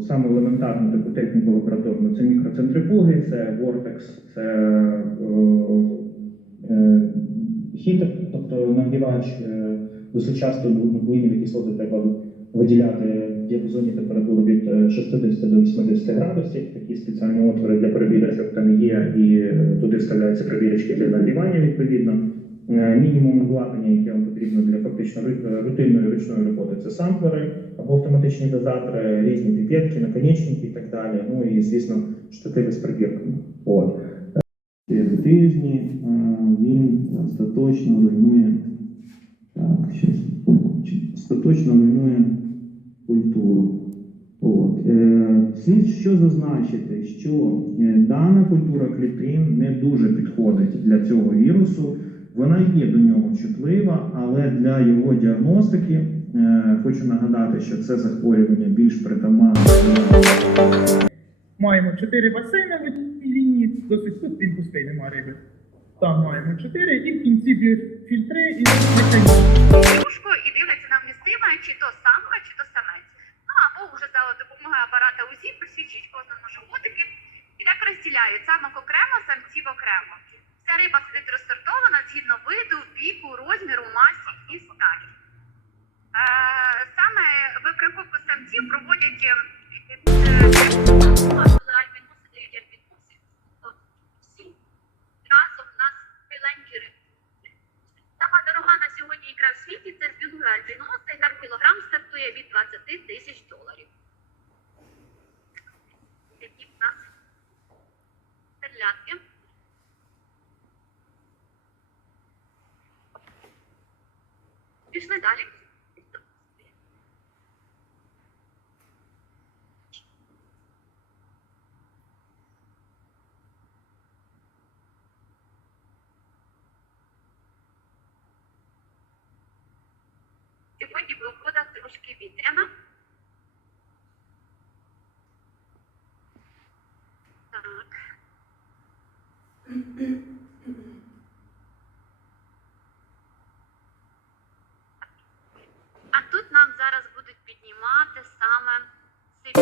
саму елементарну таку техніку лабораторну. Це мікроцентрифуги, це вортекс, це е, е, хітер, тобто нагрівач е, височастої нуклеїнові кислоти треба виділяти в діапазоні температур від е, 60 до 80 градусів. Такі спеціальні отвори для перевірочок там є, і е, туди вставляються перевірочки для нагрівання відповідно. Е, Мінімум обладнання, яке вам потрібно для фактично рутинної ручної роботи, це самплери або автоматичні дозатори, різні піпетки, наконечники і так далі. Ну і звісно, штативи з прибірками. От. Тижні е, він остаточно руйнує. Так, щось остаточно руйнує культуру. От. Е, слід що зазначити, що е, дана культура клітин не дуже підходить для цього вірусу. Вона є до нього чутлива, але для його діагностики е, хочу нагадати, що це захворювання більш притаманне. Маємо чотири басейни в одній лінії, досить тут він пустий, нема риби. Там маємо чотири, і в кінці фільтри і механізм. І дивляться на вмістиме, чи то самка, чи то самець. Ну або вже за допомогою апарата УЗІ просвічують кожному животики і так розділяють самок окремо, самців окремо. Ця риба сидить розсортована згідно виду, віку, розміру, масі і статі. Е, саме виприковку самців проводять е, альбіноси альбіноси. Разом у нас біленькі. Сама дорога на сьогодні ікра в світі це з білою альбіноса, яка кілограм стартує від 20 тисяч доларів. Такі в нас перлятки. Пішли далі. Сьогодні погода трошки вітряна.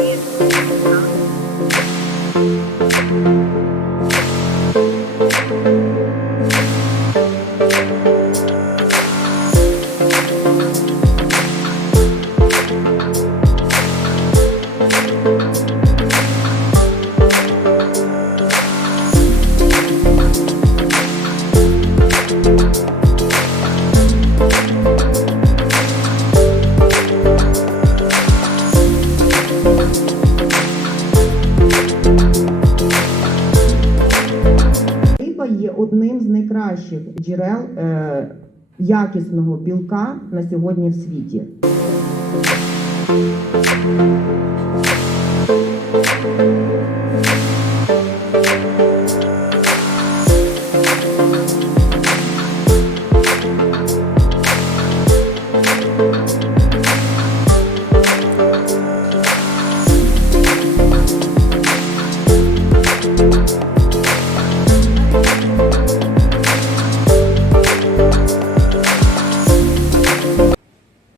Bye. Риба є одним з найкращих джерел е, якісного білка на сьогодні в світі.